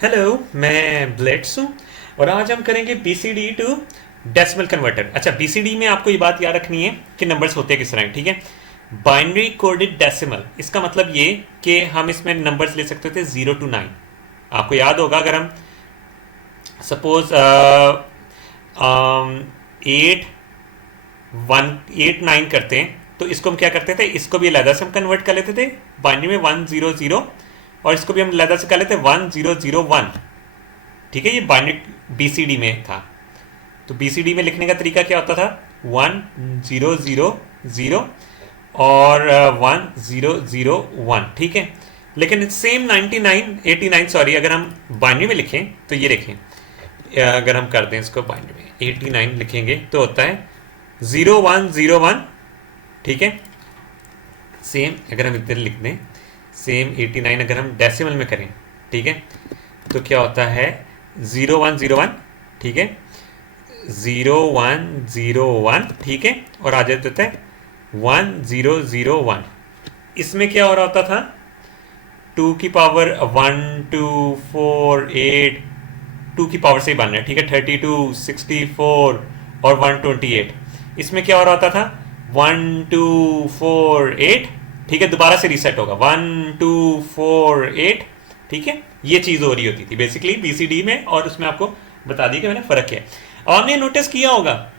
Hello, मैं ब्लेट्स हूँ और आज हम करेंगे बीसीडी टू डेसिमल कन्वर्टर। अच्छा, बीसीडी में आपको ये बात याद रखनी है कि नंबर्स होते हैं किस तरह, ठीक है। बाइनरी कोडेड डेसिमल, इसका मतलब ये कि हम इसमें नंबर्स ले सकते थे 0 to 9। आपको याद होगा, अगर हम सपोज 8 1 8 9 करते हैं तो इसको हम क्या करते थे, इसको भी अलहदा से हम कन्वर्ट कर लेते थे बाइनरी में 1 0 0, और इसको भी हम अलहदा से कर लेते 1 0 0 1। ठीक है, ये बाइनरी बीसीडी में था। तो बीसीडी में लिखने का तरीका क्या होता था, 1 0 0 0 और 1 0 0 1। ठीक है, लेकिन सेम 99 89 सॉरी, अगर हम बाइनरी में लिखें तो ये देखें, अगर हम कर दें इसको बाइनरी में 89 लिखेंगे तो होता है 0 1 0 1। ठीक है, सेम अगर हम इधर लिख दें, सेम 89 अगर हम डेसिमल में करें, ठीक है, तो क्या होता है 0 1 0 1। ठीक है, 0 1 0 1। ठीक है, और आ जाता है 1 0 0 1। इसमें क्या हो रहा होता था, 2 की पावर 1 2 4 8, 2 की पावर से ही बन रहा है। ठीक है, 32 64 और 128। इसमें क्या हो रहा होता था, 1 2 4 8। ठीक है, दोबारा से रीसेट होगा 1 2 4 8। ठीक है, ये चीज़ हो रही होती थी बेसिकली बीसीडी में, और उसमें आपको बता दी कि मैंने फ़र्क किया है। अब आपने नोटिस किया होगा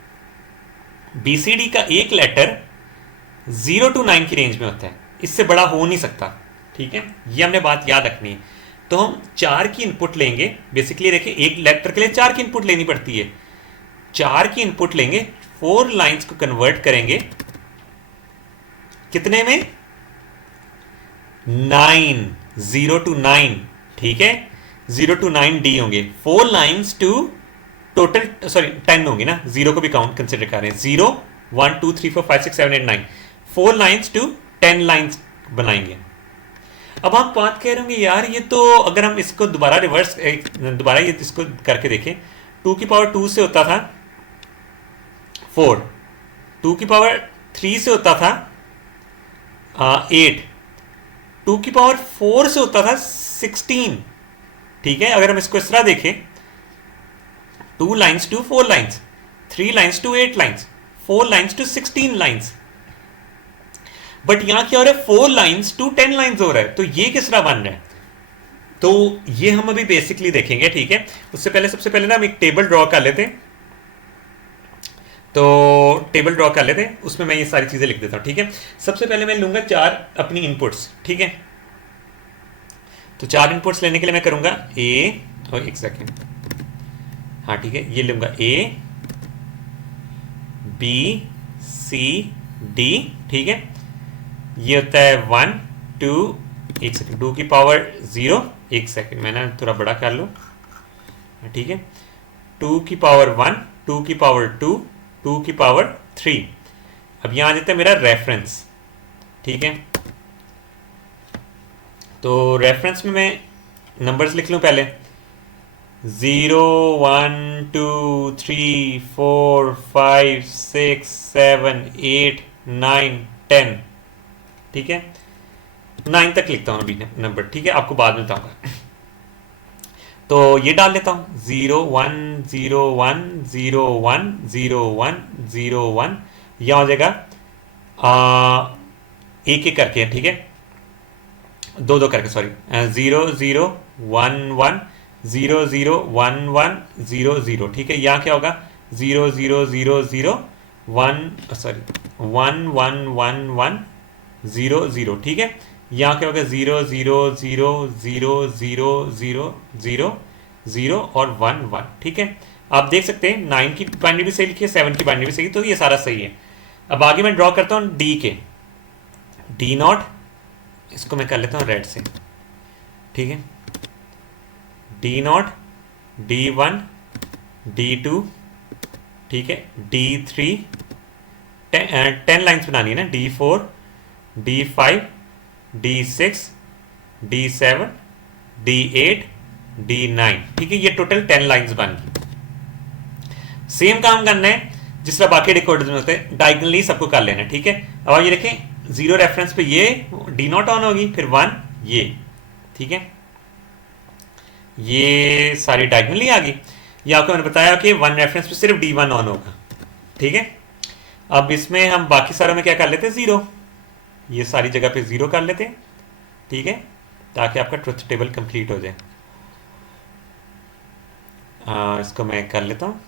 बीसीडी का एक लेटर 0 to 9 की रेंज में होता है, इससे बड़ा हो नहीं सकता। ठीक है, ये हमने बात याद रखनी है। तो हम 4 की इनपुट लेंगे। बेसिकली देखिए, एक लेटर के लिए 4 की इनपुट लेनी पड़ती है। 4 की इनपुट लेंगे, 4 लाइंस को कन्वर्ट करेंगे कितने में, 9 0 to 9। ठीक है, 0 to 9 डी होंगे। 4 लाइन्स टू टोटल सॉरी 10 होंगे ना, 0 को भी काउंट कंसिडर कर रहे हैं। 0 1 2 3 4 5 6 7 8 9, 4 लाइन्स टू 10 लाइन्स बनाएंगे। अब आप बात कह रहे होंगे, यार ये तो अगर हम इसको दोबारा रिवर्स दोबारा ये इसको करके देखें, 2 की पावर 2 से होता था 4, 2 की पावर 3 से होता था 8, 2 की पावर 4 से होता था 16। ठीक है, अगर हम इसको इस तरह देखें, 2 lines to 4 lines, 3 lines to 8 lines, 4 lines to 16 lines. But यहां क्या हो रहा है, 4 लाइन्स टू 10 लाइन्स हो रहा है। तो ये किस तरह बन रहा है, तो ये हम अभी बेसिकली देखेंगे। ठीक है, उससे पहले सबसे पहले ना हम एक टेबल ड्रॉ कर लेते हैं। तो टेबल ड्रॉ कर लेते हैं, उसमें मैं ये सारी चीजें लिख देता हूं। ठीक है, सबसे पहले मैं लूंगा 4 अपनी इनपुट्स। ठीक है, तो 4 इनपुट्स लेने के लिए मैं करूंगा ए, और एक सेकेंड, हाँ ठीक है, ये लूंगा ए बी सी डी। ठीक है, ये होता है 1 2, एक सेकेंड, 2 की पावर 0, एक सेकेंड मैं ना थोड़ा बड़ा कर लूँ। ठीक है, 2 की पावर 1, 2 की पावर 2, 2 की पावर 3। अब यहाँ आ जाता है मेरा रेफरेंस। ठीक है, तो रेफरेंस में मैं नंबर्स लिख लूँ पहले, 0 1 2 3 4 5 6 7 8 9 10। ठीक है, 9 तक लिखता हूँ अभी नंबर। ठीक है, आपको बाद में बताऊंगा। तो ये डाल देता हूँ 0 1 0 1 0 1 0 1 0 1। यह हो जाएगा एक एक करके। ठीक है, दो दो करके, सॉरी, 0 0 1 1 0 0 1 1 0 0। ठीक है, यहाँ क्या होगा, 0 0 0 0 1 सॉरी 1 1 1 1 0 0। ठीक है, यहाँ क्या होगा, 0 0 0 0 0 0 0 0 और 1 1। ठीक है, आप देख सकते हैं 9 की बाइनरी भी सही लिखी है, 7 की बाइनरी भी सही, तो ये सारा सही है। अब आगे मैं ड्रॉ करता हूँ डी के, डी नॉट, इसको मैं कर लेता हूँ रेड से। ठीक है, डी नॉट, डी 1, डी 2, ठीक है, डी 3, 10 लाइन्स बनानी है ना, D 4, D 5, D 6, D 7, D 8, D 9। ठीक है, ये टोटल 10 लाइन्स बन गई। सेम काम करना है जिस तरह बाकी डिकोडर्स में होते हैं, डायगनली सबको कर लेना है। ठीक है, अब आप ये देखें, 0 रेफरेंस पे ये डी नॉट ऑन होगी, फिर 1 ये। ठीक है, ये सारी डायगनली आ गई। ये आपको मैंने बताया कि वन रेफरेंस पे सिर्फ D1 ऑन होगा, ठीक है। अब इसमें हम बाकी सारों में क्या कर लेते हैं, ज़ीरो, ये सारी जगह पे ज़ीरो कर लेते हैं, ठीक है, ताकि आपका ट्रुथ टेबल कंप्लीट हो जाए। इसको मैं कर लेता हूँ।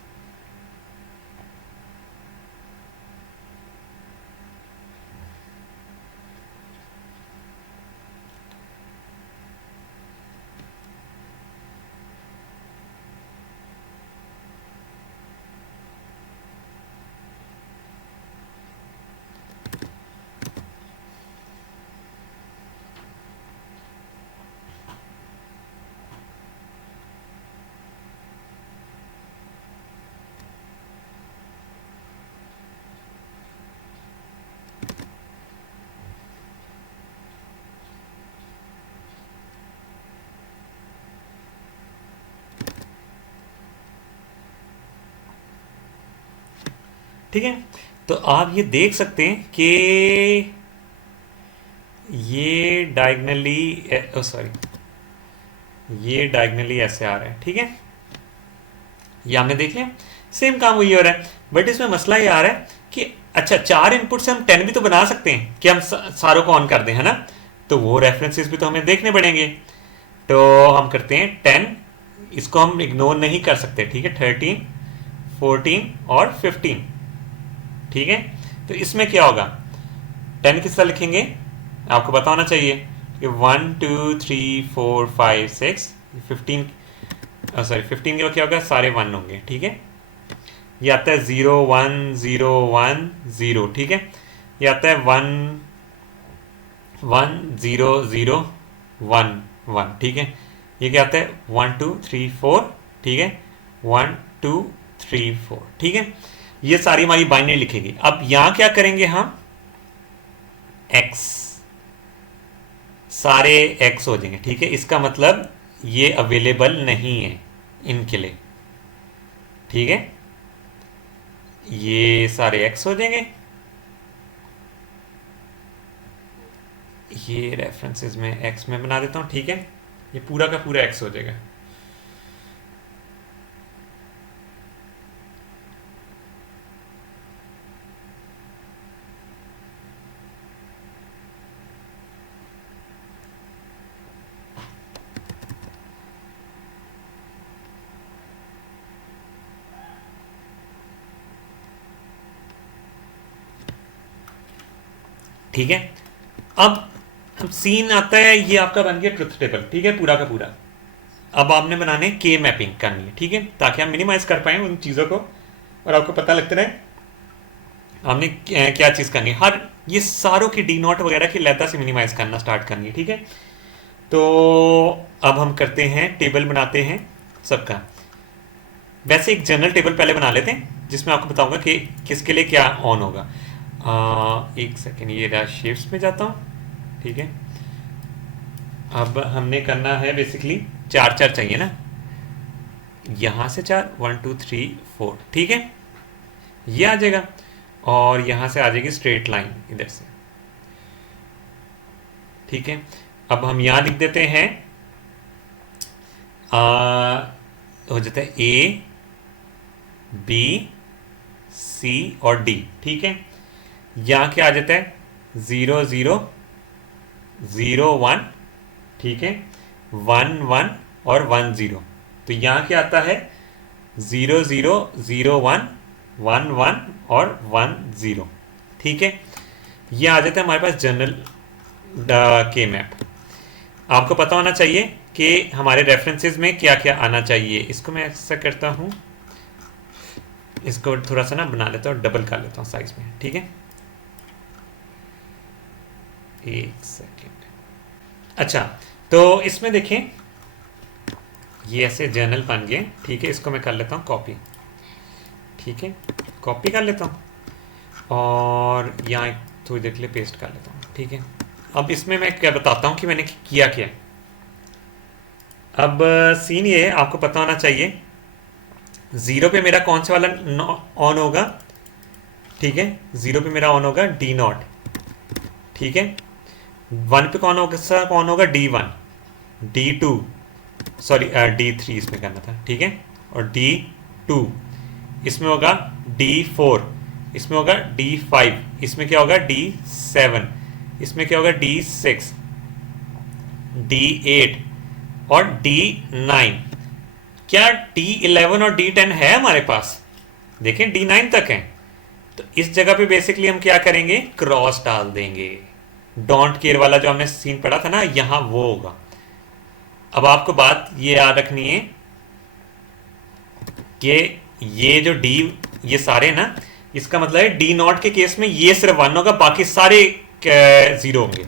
ठीक है, तो आप ये देख सकते हैं कि ये डायगनली सॉरी, ये डायगनली ऐसे आ रहा है, ठीक है, ये हमने देख लिया। सेम काम वही हो रहा है, बट इसमें मसला ये आ रहा है कि अच्छा, 4 इनपुट से हम 10 भी तो बना सकते हैं कि हम सारों को ऑन कर दें, है ना, तो वो रेफरेंसेस भी तो हमें देखने पड़ेंगे। तो हम करते हैं 10, इसको हम इग्नोर नहीं कर सकते, ठीक है, 13, 14 और 15, ठीक है। तो इसमें क्या होगा, 10 किस तरह लिखेंगे, आपको पता होना चाहिए कि 1 2 3 4 5 6, 15 सॉरी 15 का क्या होगा, सारे 1 होंगे, ठीक है। ये आता है 0 1 0 1 0, ठीक है। ये आता है 1 1 0 0 1 1, ठीक है। ये क्या आता है 1 2 3 4, ठीक है, 1 2 3 4, ठीक है। ये सारी हमारी बाइनरी लिखेगी। अब यहां क्या करेंगे हम, x, सारे x हो जाएंगे, ठीक है। इसका मतलब ये अवेलेबल नहीं है इनके लिए, ठीक है, ये सारे x हो जाएंगे। ये रेफरेंसेस में x में बना देता हूं, ठीक है, ये पूरा का पूरा x हो जाएगा। ठीक है, अब हम सीन आता है, ये आपका बन गया ट्रुथ टेबल, ठीक है, पूरा का पूरा। अब आपने बनाने के मैपिंग करनी है, ठीक है, ताकि हम मिनिमाइज कर पाए उन चीज़ों को और आपको पता लगता रहे हमने क्या चीज़ करनी है। हर ये सारों की डी नॉट वगैरह की लैदा से मिनिमाइज करना स्टार्ट करनी है, ठीक है। तो अब हम करते हैं, टेबल बनाते हैं सबका। वैसे एक जनरल टेबल पहले बना लेते हैं जिसमें आपको बताऊंगा कि किसके लिए क्या ऑन होगा। एक सेकेंड, ये शेप्स में जाता हूँ, ठीक है। अब हमने करना है बेसिकली 4 4 चाहिए ना, यहाँ से 4, 1 2 3 4, ठीक है, ये आ जाएगा और यहाँ से आ जाएगी स्ट्रेट लाइन इधर से, ठीक है। अब हम यहाँ लिख देते हैं हो जाता है A B C और D, ठीक है। यहाँ क्या आ जाता है 0 0 0 1, ठीक है, 1 1 और 1 0। तो यहाँ क्या आता है 0 0 0 1 1 1 और 1 0, ठीक है। ये आ जाता है हमारे पास जनरल के मैप। आपको पता होना चाहिए कि हमारे रेफरेंसेस में क्या क्या आना चाहिए। इसको मैं ऐसा करता हूँ, इसको थोड़ा सा ना बना लेता हूँ, डबल कर लेता हूँ साइज में, ठीक है, एक सेकेंड। अच्छा, तो इसमें देखें ये ऐसे जर्नल बन गए, ठीक है। इसको मैं कर लेता हूँ कॉपी, ठीक है, कॉपी कर लेता हूँ और यहाँ थोड़ी देर के लिए पेस्ट कर लेता हूँ, ठीक है। अब इसमें मैं क्या बताता हूँ कि मैंने किया क्या। अब सीन ये आपको पता होना चाहिए, 0 पे मेरा कौन सा वाला ऑन होगा, ठीक है, 0 पे मेरा ऑन होगा D नॉट, ठीक है। 1 पे कौन होगा D1, D2, सॉरी D3 इसमें करना था, ठीक है। और D2 इसमें होगा, D4 इसमें होगा, D5 इसमें क्या होगा, D7 इसमें क्या होगा, D6, D8 और D9। क्या D11 और D10 है हमारे पास? देखें D9 तक है। तो इस जगह पे बेसिकली हम क्या करेंगे, क्रॉस डाल देंगे। डोंट केयर वाला जो हमने सीन पढ़ा था ना, यहां वो होगा। अब आपको बात ये याद रखनी है कि ये जो डी, ये सारे ना, इसका मतलब है D0 के केस में ये सिर्फ 1 होगा, बाकी सारे 0 होंगे।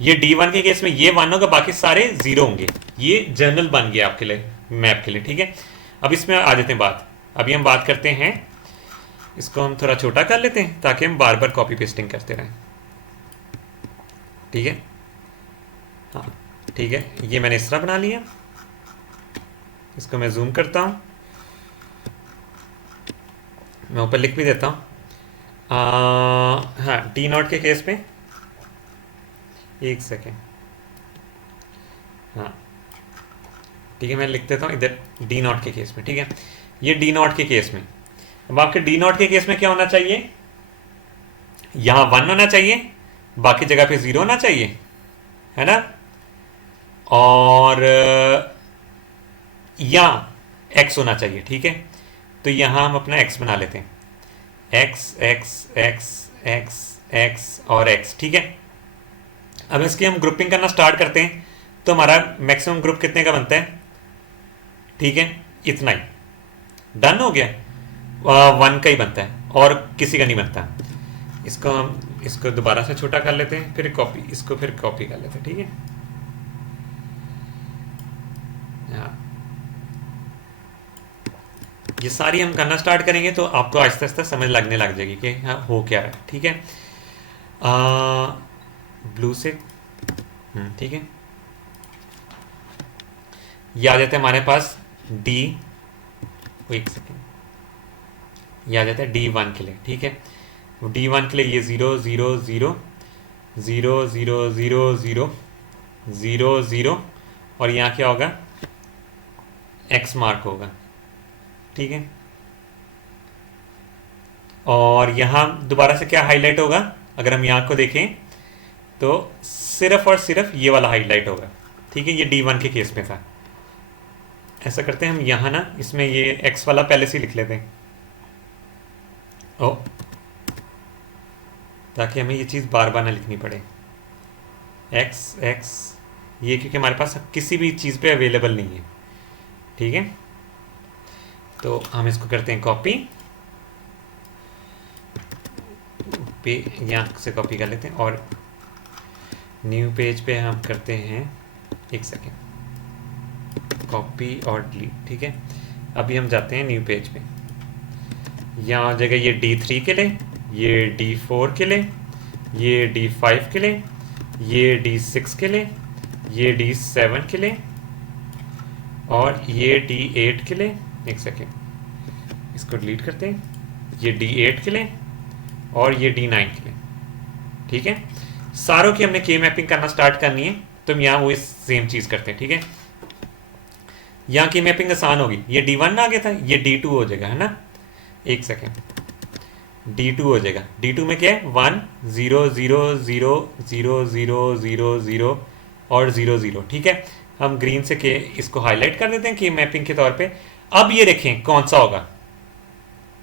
ये D1 के केस में ये 1 होगा, बाकी सारे 0 होंगे। ये जनरल बन गया आपके लिए, मैप के लिए, ठीक है। अब इसमें आ जाते हैं बात, अभी हम बात करते हैं, इसको हम थोड़ा छोटा कर लेते हैं ताकि हम बार बार कॉपी पेस्टिंग करते रहें, ठीक है। हाँ ठीक है, ये मैंने इस तरह बना लिया। इसको मैं जूम करता हूँ, मैं ऊपर लिख भी देता हूँ। हाँ D0 के केस में, एक सेकेंड, हाँ ठीक है, मैं लिख देता हूँ इधर D0 के केस में, ठीक है। ये D0 के केस में, अब आपके D0 के केस में क्या होना चाहिए, यहाँ 1 होना चाहिए, बाकी जगह पे 0 होना चाहिए, है ना। और यहाँ x होना चाहिए, ठीक है। तो यहाँ हम अपना x बना लेते हैं, x x x x x और x, ठीक है। अब इसकी हम ग्रुपिंग करना स्टार्ट करते हैं। तो हमारा मैक्सिमम ग्रुप कितने का बनता है, ठीक है, इतना ही, डन हो गया। 1 का ही बनता है और किसी का नहीं बनता। इसको हम इसको दोबारा से छोटा कर लेते हैं, फिर कॉपी, इसको फिर कॉपी कर लेते हैं, ठीक है। हाँ, ये सारी हम करना स्टार्ट करेंगे तो आपको आहिस्ता आहिस्ता समझ लगने लग जाएगी कि हाँ हो क्या रहा है, ठीक है। ब्लू से, ठीक है। ये आ जाता है हमारे पास डी, एक सेकेंड, ये आ जाता है D1 के लिए, ठीक है। D1 के लिए ये 0 0 0 0 0 0 0 0 0 और यहाँ क्या होगा, X मार्क होगा, ठीक है। और यहाँ दोबारा से क्या हाईलाइट होगा, अगर हम यहाँ को देखें तो सिर्फ और सिर्फ ये वाला हाईलाइट होगा, ठीक है। ये D1 के केस में था। ऐसा करते हैं हम यहाँ ना, इसमें ये X वाला पहले से लिख लेते हैं, ओ, ताकि हमें ये चीज़ बार बार ना लिखनी पड़े। X X ये क्योंकि हमारे पास किसी भी चीज़ पे अवेलेबल नहीं है, ठीक है। तो हम इसको करते हैं कॉपी, पे यहाँ से कॉपी कर लेते हैं और न्यू पेज पे हम करते हैं, एक सेकेंड, कॉपी और डिलीट, ठीक है। अभी हम जाते हैं न्यू पेज पे, यहाँ आ जाएगा ये D3 के लिए, ये D4 के लिए, ये D5 के लिए, ये D6 के लिए, ये D7 के लिए और ये D8 के लिए। एक सेकेंड, इसको डिलीट करते हैं, ये D8 के लिए और ये D9 के लिए, ठीक है। सारों की हमने के मैपिंग करना स्टार्ट करनी है, तो हम यहाँ वो सेम चीज़ करते हैं, ठीक है। यहाँ की मैपिंग आसान होगी, ये D1 आ गया था, ये D2 हो जाएगा, है ना। एक सेकेंड, D2 हो जाएगा। D2 में क्या है, 1 0 0 0 0 0 0 0 और 0 0, ठीक है। हम ग्रीन से के इसको हाईलाइट कर देते हैं कि मैपिंग के तौर पे। अब ये देखें कौन सा होगा,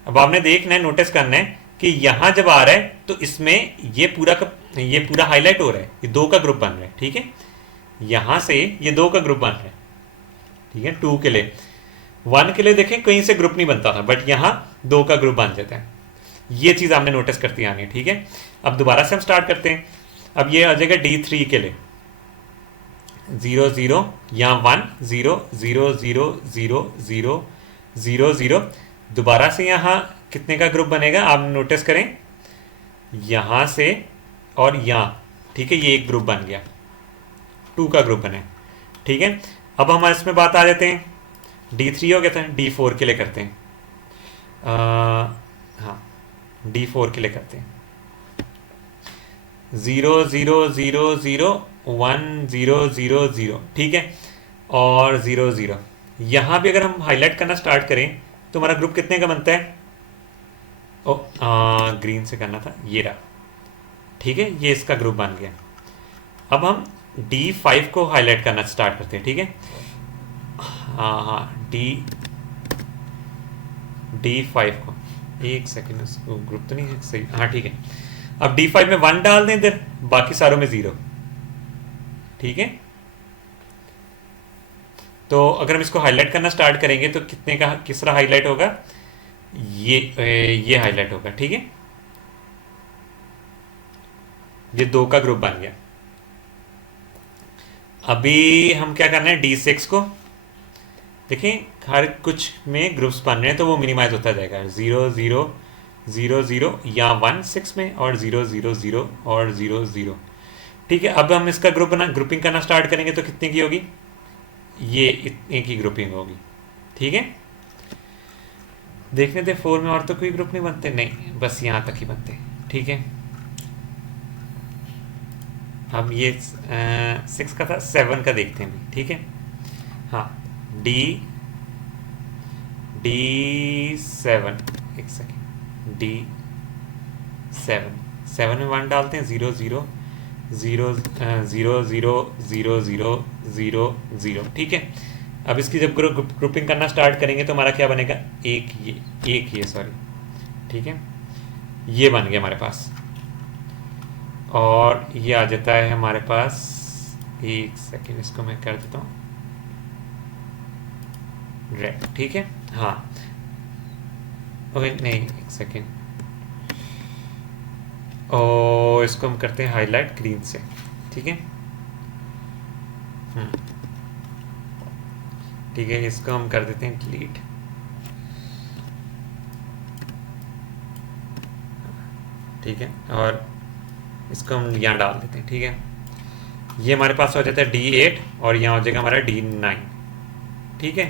अब आपने देखना है, नोटिस करना है कि यहाँ जब आ रहा है तो इसमें ये पूरा हाईलाइट हो रहा है, ये 2 का ग्रुप बन रहा है, ठीक है। यहाँ से ये 2 का ग्रुप बन रहा है, ठीक है। 2 के लिए, 1 के लिए देखें कहीं से ग्रुप नहीं बनता था, बट यहाँ 2 का ग्रुप बन जाता है। ये चीज़ आपने नोटिस करती आनी है, ठीक है। अब दोबारा से हम स्टार्ट करते हैं। अब ये आ जाएगा D3 के लिए 0 0, यहाँ 1 0 0 0 0 0 0 0। दोबारा से यहाँ कितने का ग्रुप बनेगा आप नोटिस करें, यहाँ से और यहाँ, ठीक है। ये एक ग्रुप बन गया, 2 का ग्रुप बने, ठीक है। अब हम इसमें बात आ जाते हैं, D3 हो गया था, D4 के लिए करते हैं। हाँ D4 के लिए करते हैं, 0 0 0 0 1 0 0 0, ठीक है। और 0 0। यहाँ भी अगर हम हाईलाइट करना स्टार्ट करें तो हमारा ग्रुप कितने का बनता है? ओ ग्रीन से करना था, ये रहा। ठीक है, ये इसका ग्रुप बन गया। अब हम D5 को हाईलाइट करना स्टार्ट करते हैं। ठीक है, हाँ हाँ, D5 को, एक सेकेंड, उसको ग्रुप तो नहीं है सही, हाँ ठीक है। अब D5 में 1 डाल दें इधर, बाकी सारों में 0। ठीक है, तो अगर हम इसको हाईलाइट करना स्टार्ट करेंगे तो कितने का किस तरह हाईलाइट होगा? ये हाईलाइट होगा। ठीक है, ये 2 का ग्रुप बन गया। अभी हम क्या करना है, D6 को देखें, हर कुछ में ग्रुप्स बन रहे हैं तो वो मिनिमाइज होता जाएगा। 0 0 0 0 या 1 6 में, और 0 0 0 और 0 0। ठीक है, अब हम इसका ग्रुपिंग करना स्टार्ट करेंगे तो कितने की होगी? ये इतने की ग्रुपिंग होगी। ठीक है, देखने थे 4 में और तो कोई ग्रुप नहीं बनते, नहीं बस यहाँ तक ही बनते। ठीक है, अब ये 6 का था, 7 का देखते हैं। ठीक है, हाँ, D7, एक सेकेंड, D7, 7 में 1 डालते हैं, 0 0 0 0 0 0 0 0 0। ठीक है, अब इसकी जब ग्रुपिंग करना स्टार्ट करेंगे तो हमारा क्या बनेगा? एक ये सॉरी। ठीक है, ये बन गया हमारे पास, और ये आ जाता है हमारे पास। एक सेकेंड, इसको मैं कर देता हूँ रेड। ठीक है, हाँ ओके, नहीं एक सेकेंड, और इसको हम करते हैं हाईलाइट ग्रीन से। ठीक है, ठीक है, इसको हम कर देते हैं डिलीट। ठीक है, और इसको हम यहाँ डाल देते हैं। ठीक है, ये हमारे पास हो जाता है D8, और यहाँ हो जाएगा हमारा D9। ठीक है,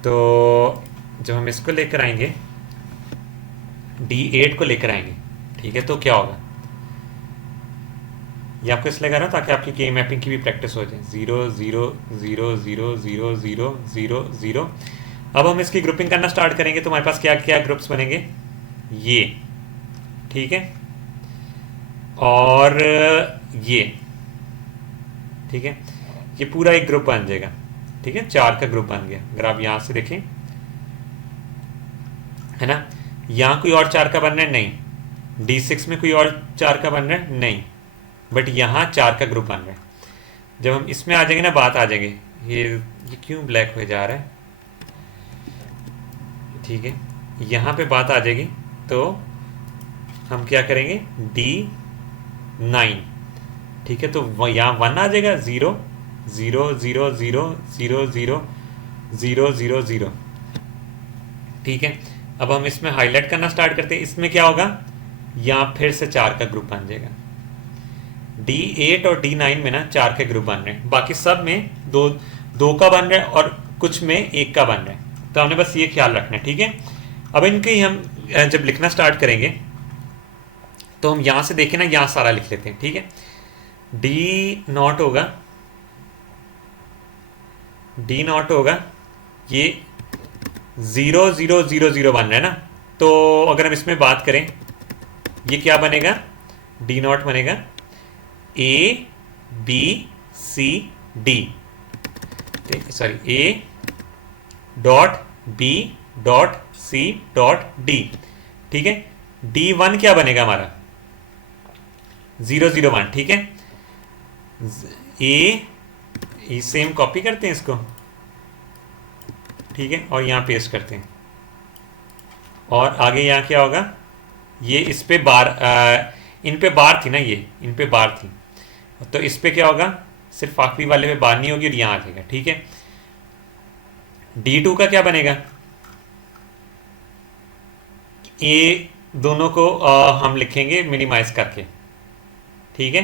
तो जब हम इसको लेकर आएंगे, D8 को लेकर आएंगे, ठीक है, तो क्या होगा? ये आपको इसलिए कर रहा हूँ ताकि आपकी के मैपिंग की भी प्रैक्टिस हो जाए। 0 0 0 0 0 0 0 0। अब हम इसकी ग्रुपिंग करना स्टार्ट करेंगे तो हमारे पास क्या क्या ग्रुप्स बनेंगे? ये, ठीक है, और ये, ठीक है, ये पूरा एक ग्रुप बन जाएगा। ठीक है, 4 का ग्रुप बन गया। अगर आप यहां से देखें, है ना, यहां कोई और 4 का बन रहा है? नहीं। D6 में कोई और 4 का बन रहा है? नहीं, बट यहां 4 का ग्रुप बन रहा है। जब हम इसमें आ जाएंगे ना, बात आ जाएंगे। ये क्यों ब्लैक हो जा रहा है? ठीक है, यहां पे बात आ जाएगी तो हम क्या करेंगे? D9। ठीक है, तो यहाँ 1 आ जाएगा। 0 0 0 0 0 0 0 0 0। ठीक है, अब हम इसमें हाईलाइट करना स्टार्ट करते हैं। इसमें क्या होगा? यहाँ फिर से 4 का ग्रुप बन जाएगा। D8 और D9 में ना 4 के ग्रुप बन रहे हैं, बाकी सब में दो का बन रहा है और कुछ में 1 का बन रहा है। तो हमने बस ये ख्याल रखना है। ठीक है, अब इनके हम जब लिखना स्टार्ट करेंगे तो हम यहां से देखें ना, यहां सारा लिख लेते हैं। ठीक है, D0 होगा, D0 होगा, ये 0 0 0 0 बन रहा है ना। तो अगर हम इसमें बात करें, ये क्या बनेगा? D0 बनेगा A B C D, sorry, A dot B dot C dot D। ठीक है, D1 क्या बनेगा हमारा? 0 0 1। ठीक है, ए सेम कॉपी करते हैं इसको, ठीक है, और यहाँ पेस्ट करते हैं। और आगे यहाँ क्या होगा? ये इस पे बार इन पे बार थी ना, ये इन पे बार थी, तो इस पे क्या होगा? सिर्फ आखिरी वाले पे बार नहीं होगी और यहाँ आ जाएगा। ठीक है, D2 का क्या बनेगा? ये दोनों को हम लिखेंगे मिनिमाइज करके। ठीक है,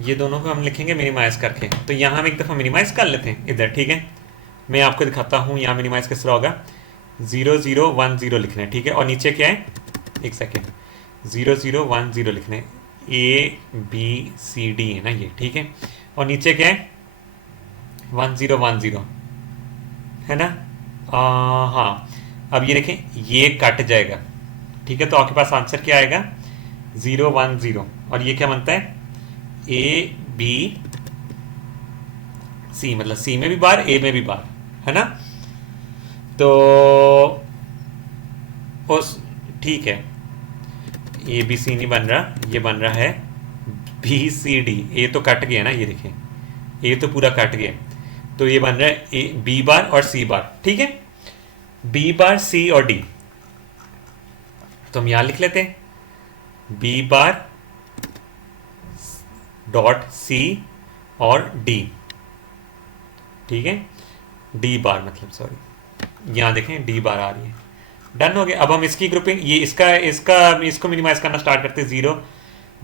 ये दोनों को हम लिखेंगे मिनिमाइज करके। तो यहाँ हम एक दफ़ा मिनिमाइज कर लेते हैं इधर। ठीक है, मैं आपको दिखाता हूँ यहाँ मिनिमाइज किस तरह होगा। 0 0 1 0 लिखना है। ठीक है, और नीचे क्या है? एक सेकेंड, 0 0 1 0 लिखना है। A B C D है ना ये। ठीक है, और नीचे क्या है 1010 है ना। हाँ, अब ये देखें ये कट जाएगा, ठीक है। तो आपके पास आंसर क्या आएगा 010, और ये क्या बनता है ए बी सी, मतलब सी में भी बार ए में भी बार, है ना। तो उस ठीक है, ए बी सी नहीं बन रहा, ये बन रहा है बी सी डी। ए तो कट गया ना, ये देखिए ए तो पूरा कट गया, तो ये बन रहा है ए बी बार और सी बार, ठीक है। बी बार सी और डी, तो हम यहां लिख लेते हैं बी बार डॉट सी और डी, ठीक है। डी बार मतलब सॉरी, यहां देखें डी बार आ रही है। डन हो गया। अब हम इसकी ग्रुपिंग, ये इसका इसका इसको मिनिमाइज करना स्टार्ट करते हैं 0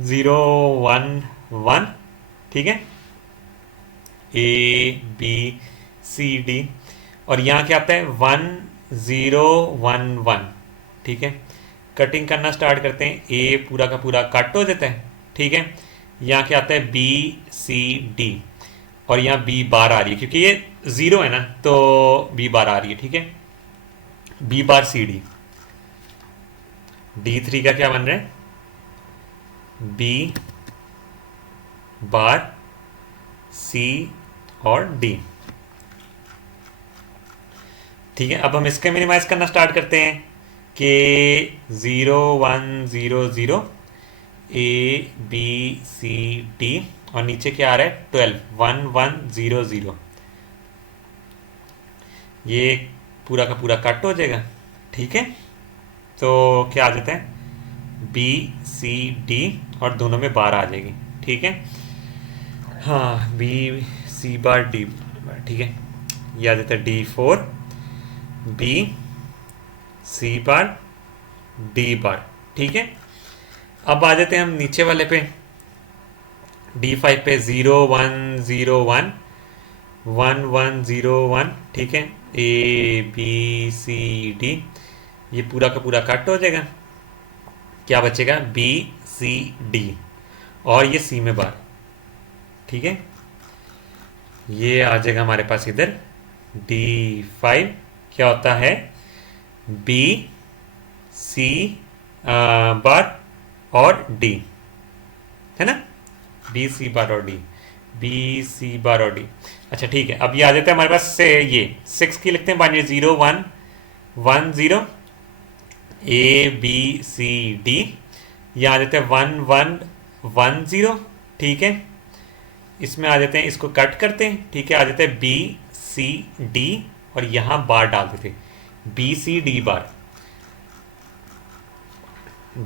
0 1 1, ठीक है। ए बी सी डी, और यहाँ क्या आता है 1011, ठीक है। कटिंग करना स्टार्ट करते हैं, ए पूरा का पूरा कट हो जाता है, ठीक है। यहाँ क्या आता है बी सी डी, और यहाँ बी बार आ रही है क्योंकि ये 0 है ना, तो बी बार आ रही है, ठीक है। B bar C D, D3 का क्या बन रहा है बी बार सी और डी, ठीक है। अब हम इसके मिनिमाइज करना स्टार्ट करते हैं कि 0 1 0 0 ए बी सी डी, और नीचे क्या आ रहा है 12 1 1 0 0, ये पूरा का पूरा कट हो जाएगा, ठीक है। तो क्या आ जाता है बी सी डी, और दोनों में बार आ जाएगी, ठीक है। हाँ बी सी बार डी, ठीक है। ये आ जाता है D4 B C bar D bar, ठीक है। अब आ जाते हैं हम नीचे वाले पे D5 पे 0 1 0 1 1 1 0 1, ठीक है। ए बी सी डी, ये पूरा का पूरा कट हो जाएगा, क्या बचेगा बी सी डी, और ये सी में बार, ठीक है। ये आ जाएगा हमारे पास इधर D5 क्या होता है बी सी बार और डी, है ना। बी सी बार और डी, बी सी बार और डी। अच्छा ठीक है, अब ये आ जाता है हमारे पास से ये 6 की लिखते हैं binary 0 1 1 0 A B C D, ये आ जाता है 1 1 1 0, ठीक है। इसमें आ जाते हैं, इसको कट करते हैं, ठीक है। आ जाता है बी सी डी, और यहां बार डाल देते बी सी डी बार।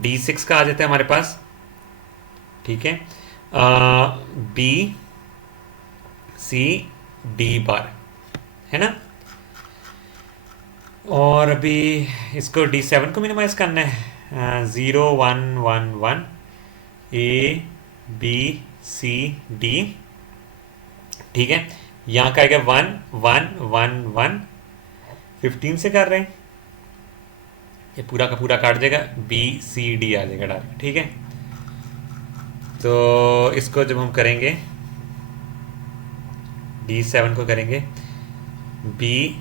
D6 का आ जाता है हमारे पास, ठीक है बी सी डी बार, है ना। और अभी इसको D7 को मिनिमाइज करना है 0 1 1 1 ए बी सी डी, ठीक है। यहाँ का आएगा 1 1 1 1, 15 से कर रहे हैं, ये पूरा का पूरा काट जाएगा बी सी डी आ जाएगा डायरेक्ट, ठीक है। तो इसको जब हम करेंगे D7 को करेंगे बी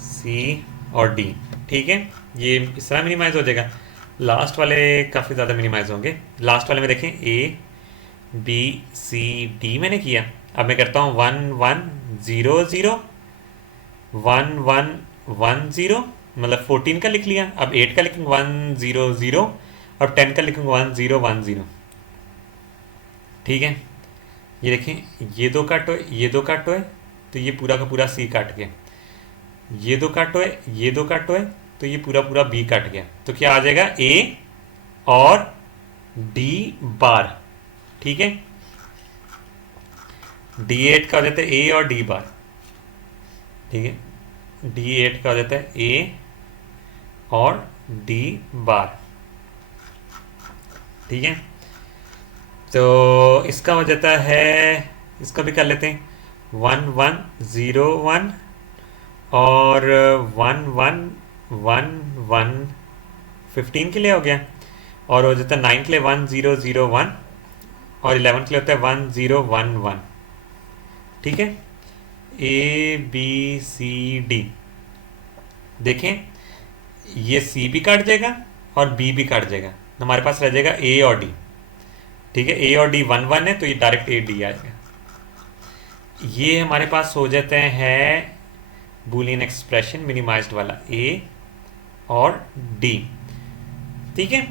सी और डी, ठीक है। ये इस तरह मिनिमाइज हो जाएगा। लास्ट वाले काफ़ी ज़्यादा मिनिमाइज होंगे। लास्ट वाले में देखें ए बी सी डी मैंने किया, अब मैं करता हूँ 1 1 0 0 1 1 1 0, मतलब 14 का लिख लिया। अब 8 का लिखूंगा 1 0 0, अब 10 का लिखूंगा 1 0 1 0, ठीक है। ये देखें ये दो काटो ये दो काटो है, तो ये पूरा का पूरा सी काट गया। ये दो काटो है ये दो काटो है, तो ये पूरा पूरा बी काट गया। तो क्या आ जाएगा ए और डी बार, ठीक है। D8 का हो जाता है ए और डी बार, ठीक है। D8 का हो जाता है ए और डी बार, ठीक है। तो इसका हो जाता है, इसका भी कर लेते हैं 1 1 0 1 और 1 1 1 1 15 के लिए हो गया, और हो जाता है 9 के लिए 1 0 0 1, और 11 के लिए होता है 1 0 1 1, ठीक है, ए बी सी डी, देखें ये सी भी काट जाएगा और बी भी काट जाएगा, तो हमारे पास रह जाएगा ए और डी। ठीक है, ए और डी 1 1 है, तो ये डायरेक्ट ए डी आएगा। ये हमारे पास हो जाते हैं बूलियन एक्सप्रेशन मिनिमाइज्ड वाला ए और डी। ठीक है,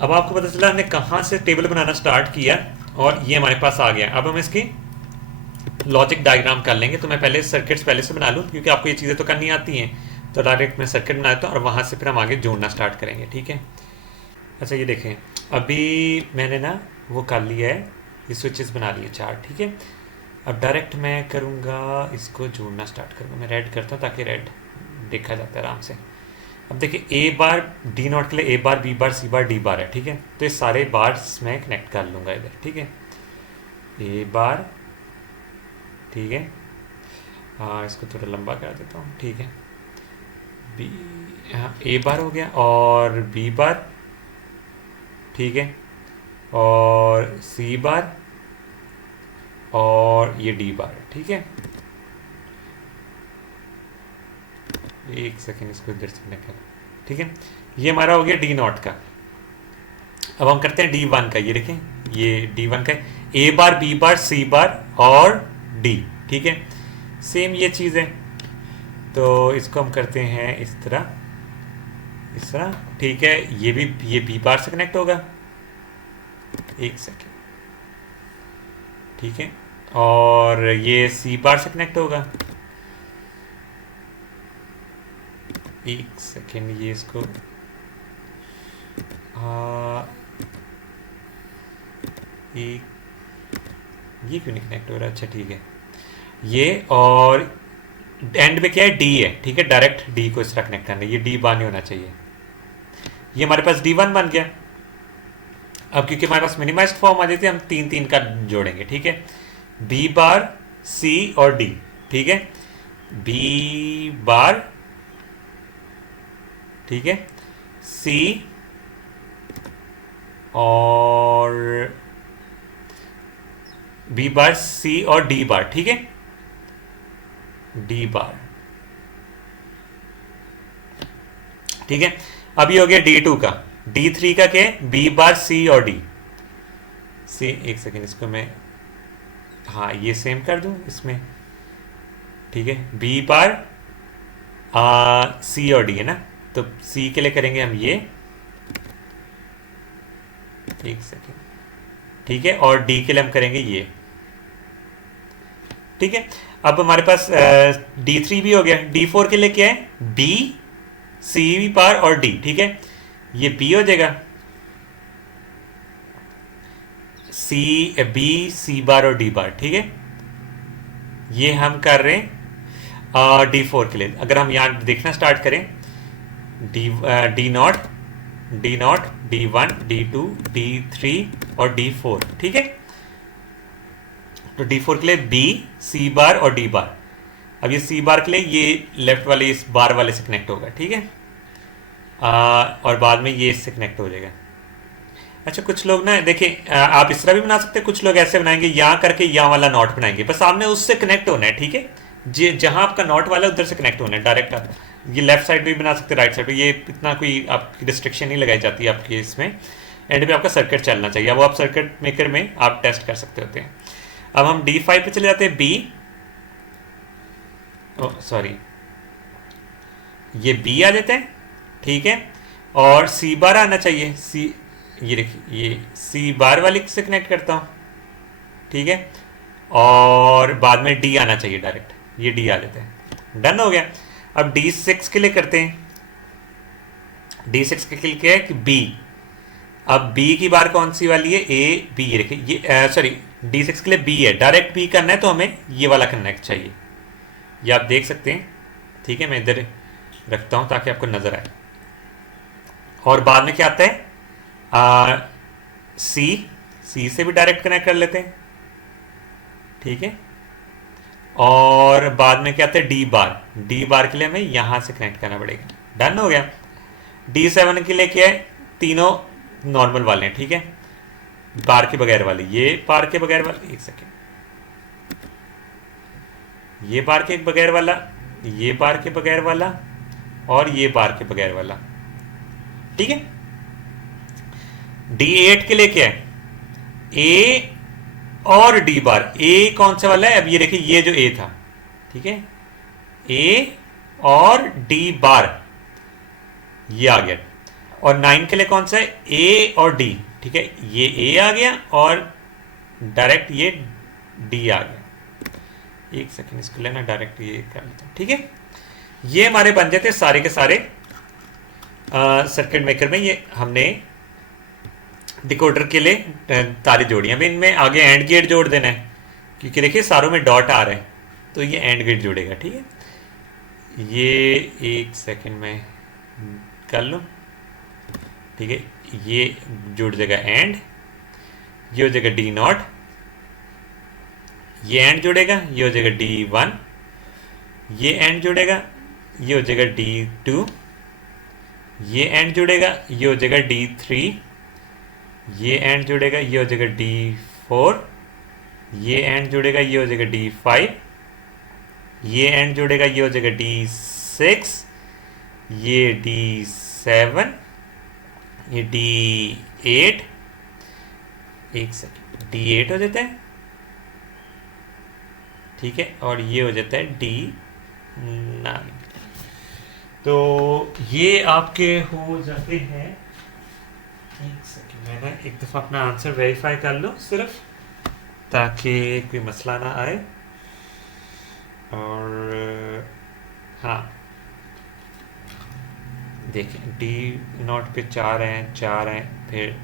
अब आपको पता चला हमने कहाँ से टेबल बनाना स्टार्ट किया और ये हमारे पास आ गया। अब हम इसकी लॉजिक डायग्राम कर लेंगे, तो मैं पहले सर्किट्स पहले से बना लूँ क्योंकि आपको ये चीज़ें तो करनी आती हैं, तो डायरेक्ट मैं सर्किट बना देता हूँ और वहाँ से फिर हम आगे जोड़ना स्टार्ट करेंगे। ठीक है, अच्छा ये देखें, अभी मैंने ना वो कर लिया है, ये स्विचेस बना लिए 4। ठीक है, अब डायरेक्ट मैं करूँगा इसको जोड़ना स्टार्ट करूँगा। मैं रेड करता हूँ ताकि रेड देखा जाता है आराम से। अब देखिए ए बार डी नॉट के लिए ए बार बी बार सी बार डी बार है। ठीक है, तो ये सारे बार्स मैं कनेक्ट कर लूँगा इधर। ठीक है, ए बार, ठीक है, हाँ इसको थोड़ा लंबा कर देता हूँ। ठीक है, बी, हाँ ए बार हो गया और बी बार, ठीक है, और सी बार और ये डी बार। ठीक है, एक सेकेंड इसको इधर से कनेक्ट कर। ठीक है, ये हमारा हो गया डी नॉट का। अब हम करते हैं डी वन का। ये देखें, ये डी वन का ए बार बी बार सी बार और डी। ठीक है, सेम ये चीज़ है, तो इसको हम करते हैं इस तरह, इस तरह। ठीक है, ये बी बार से कनेक्ट होगा, एक सेकेंड। ठीक है, और ये सी बार से कनेक्ट होगा, एक सेकेंड। ये इसको एक, ये क्यों नहीं कनेक्ट हो रहा? अच्छा ठीक है, ये और एंड में क्या है, डी है। ठीक है, डायरेक्ट डी को इस तरह कनेक्ट करना है, ये डी बार नहीं होना चाहिए। ये हमारे पास डी वन बन गया। अब क्योंकि हमारे पास मिनिमाइज्ड फॉर्म आ जाती है, हम 3 3 का जोड़ेंगे। ठीक है, बी बार सी और डी। ठीक है, बी बार, ठीक है, सी और बी बार सी और डी बार। ठीक है, डी बार। ठीक है, अब ये हो गया डी टू का। डी थ्री का क्या है, बी बार सी और डी। सी, एक सेकेंड इसको मैं, हाँ ये सेम कर दूं इसमें। ठीक है, बी बार सी और डी है ना, तो सी के लिए करेंगे हम ये, एक सेकेंड। ठीक है, और डी के लिए हम करेंगे ये। ठीक है, अब हमारे पास डी थ्री भी हो गया। डी फोर के लिए क्या है, बी सी बार और डी। ठीक है, ये बी हो जाएगा, सी बी सी बार और डी बार। ठीक है, ये हम कर रहे हैं डी फोर के लिए। अगर हम यहाँ देखना स्टार्ट करें, d naught, d naught, d one, d two, d three और डी फोर। ठीक है, तो डी फोर के लिए बी सी बार और डी बार। अब ये सी बार के लिए ये लेफ्ट वाले इस बार वाले से कनेक्ट होगा। ठीक है, और बाद में ये इससे कनेक्ट हो जाएगा। अच्छा, कुछ लोग ना देखिए, आप इस तरह भी बना सकते हैं, कुछ लोग ऐसे बनाएंगे, यहाँ करके यहाँ वाला नॉट बनाएंगे, बस आपने उससे कनेक्ट होना है। ठीक है, जहाँ आपका नॉट वाला है उधर से कनेक्ट होना है डायरेक्ट। आप ये लेफ्ट साइड भी बना सकते हैं, राइट साइड पे, ये इतना कोई आपकी रिस्ट्रिक्शन नहीं लगाई जाती है आपके इसमें। एंड पे आपका सर्किट चलना चाहिए, वो आप सर्किट मेकर में आप टेस्ट कर सकते होते हैं। अब हम डी फाइव पे चले जाते हैं, बी, सॉरी ये बी आ जाते हैं। ठीक है, और सी बार आना चाहिए, सी, ये देखिए ये सी बार वाली से कनेक्ट करता हूँ। ठीक है, और बाद में डी आना चाहिए डायरेक्ट, ये डी आ जाते हैं। डन हो गया। अब डी सिक्स के लिए करते हैं, डी सिक्स के लिए क्या है कि बी, अब बी की बार कौन सी वाली है, ए बी। ये देखिए, ये सॉरी डी सिक्स के लिए बी है, डायरेक्ट बी करना है तो हमें ये वाला कनेक्ट चाहिए, ये आप देख सकते हैं। ठीक है, मैं इधर रखता हूँ ताकि आपको नजर आए। और बाद में क्या आता है, सी, सी से भी डायरेक्ट कनेक्ट कर लेते हैं। ठीक है, और बाद में क्या आता है, डी बार, डी बार के लिए हमें यहां से कनेक्ट करना पड़ेगा। डन हो गया। डी सेवन के लिए क्या है, तीनों नॉर्मल वाले हैं। ठीक है, बार के बगैर वाले, ये बार के बगैर वाले, एक सेकेंड, ये बार के बगैर वाला, ये बार के बगैर वाला, और ये बार के बगैर वाला। ठीक है। D8 के लिए क्या है, ए और डी बार। ए कौन सा वाला है, अब ये देखिए ये जो ए था, ठीक है, ए और डी बार ये आ गया। और 9 के लिए कौन सा है, ए और डी, ठीक है, ये ए आ गया और डायरेक्ट ये डी आ गया। एक सेकेंड, इसको लेना डायरेक्ट ये कर लेते हैं। ठीक है, ये हमारे बन जाते सारे के सारे सर्किट मेकर में। ये हमने डिकोडर के लिए तारे जोड़ी। अब इनमें आगे एंड गेट जोड़ देना है, क्योंकि देखिए सारों में डॉट आ रहे हैं, तो ये एंड गेट जोड़ेगा। ठीक है, ये एक सेकेंड में कर लो। ठीक है, ये जुड़ जाएगा एंड, ये हो जाएगा डी नॉट, ये एंड जुड़ेगा, ये हो जाएगा D1, ये एंड जुड़ेगा, ये हो जाएगा D2, ये एंड जुड़ेगा, ये हो जाएगा D3, ये एंड जुड़ेगा, ये हो जाएगा D4, ये एंड जुड़ेगा, ये हो जाएगा D5, ये एंड जुड़ेगा, ये हो जाएगा D6, ये D7, ये D8, एक सेकेंड, D8 हो जाता है। ठीक है, और ये हो जाता है D9। तो ये आपके हो जाते हैं। एक सेकेंड, मैं ना एक दफ़ा अपना आंसर वेरीफाई कर लो सिर्फ, ताकि कोई मसला ना आए। और हाँ, देखिए D0 पे 4 हैं, फिर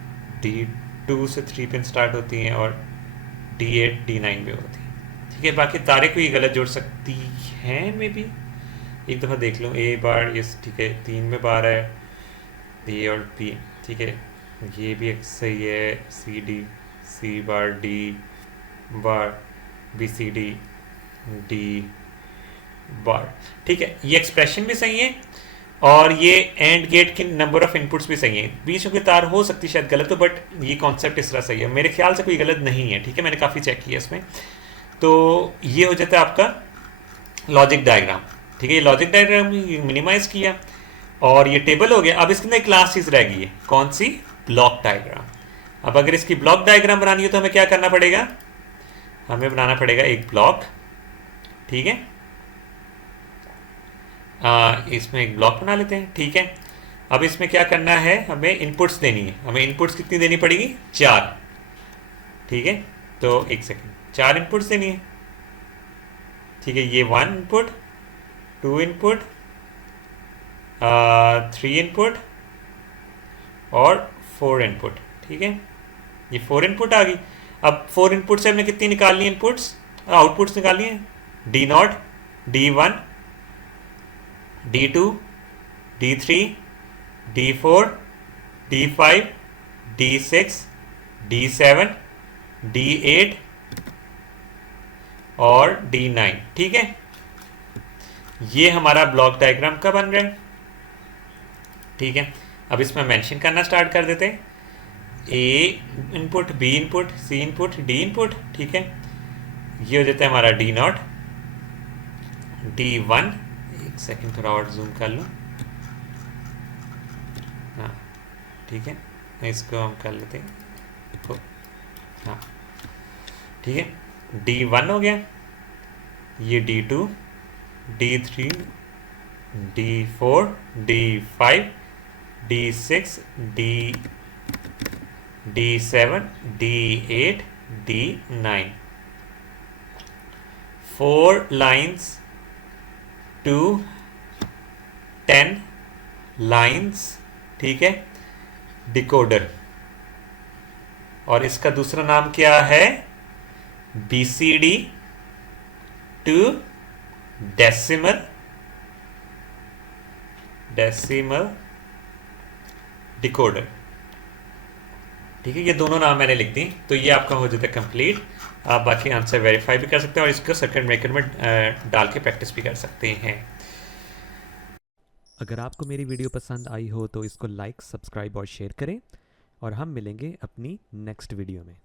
D2 से 3 पिन स्टार्ट होती हैं, और D8 D9 पे होती है। ठीक है, बाकी तारे को ये गलत जोड़ सकती हैं मे बी, एक दफ़ा देख लो। ए बार, यस ठीक है, 3 में बार है, ए और बी। ठीक है, ये भी एक सही है, C D, C bar D bar, B C D D bar. ठीक है, ये एक्सप्रेशन भी सही है, और ये एंड गेट के नंबर ऑफ इनपुट्स भी सही है। बीच में तार हो सकती है शायद गलत हो, बट ये कॉन्सेप्ट इस तरह सही है, मेरे ख्याल से कोई गलत नहीं है। ठीक है, मैंने काफ़ी चेक किया इसमें। तो ये हो जाता है आपका लॉजिक डायग्राम। ठीक है, ये लॉजिक डायग्राम मिनिमाइज किया, और ये टेबल हो गया। अब इसके अंदर एक लास्ट चीज़ रह गई है, कौन सी, ब्लॉक डायग्राम। अब अगर इसकी ब्लॉक डायग्राम बनानी हो तो हमें क्या करना पड़ेगा, हमें बनाना पड़ेगा एक ब्लॉक। ठीक है, इसमें एक ब्लॉक बना लेते हैं। ठीक है, अब इसमें क्या करना है, हमें इनपुट्स देनी है। हमें इनपुट्स कितनी देनी पड़ेगी, 4। ठीक है, तो एक सेकेंड, 4 इनपुट्स देनी है। ठीक है, ये 1 इनपुट, 2 इनपुट, 3 इनपुट और 4 इनपुट। ठीक है, ये 4 इनपुट आ गई। अब 4 इनपुट से हमने कितनी निकालनी है, इनपुट्स, आउटपुट्स निकालनी है, D0, D1, D2, D3, D4, D5, D6, D7, D8 और D9। ठीक है, ये हमारा ब्लॉक डायग्राम का बन रहा है। ठीक है, अब इसमें मेंशन करना स्टार्ट कर देते हैं, A input, B input, C input, D input. ठीक है, ये हो जाता है हमारा D0, D1, एक सेकंड थोड़ा और जूम कर लो। हाँ ठीक है, इसको हम कर लेते हैं तो, हाँ ठीक है, D1 हो गया, ये D2, D3, D4, D5, D6, D7, D8, D9। 4 lines to 10 lines। ठीक है, डिकोडर, और इसका दूसरा नाम क्या है, BCD टू डेसिमल डिकोडर। ठीक है, ये दोनों नाम मैंने लिख दी, तो ये आपका हो जाता है कंप्लीट। आप बाकी आंसर वेरीफाई भी कर सकते हैं, और इसको सर्किट ब्रेकर में डाल के प्रैक्टिस भी कर सकते हैं। अगर आपको मेरी वीडियो पसंद आई हो तो इसको लाइक, सब्सक्राइब और शेयर करें, और हम मिलेंगे अपनी नेक्स्ट वीडियो में।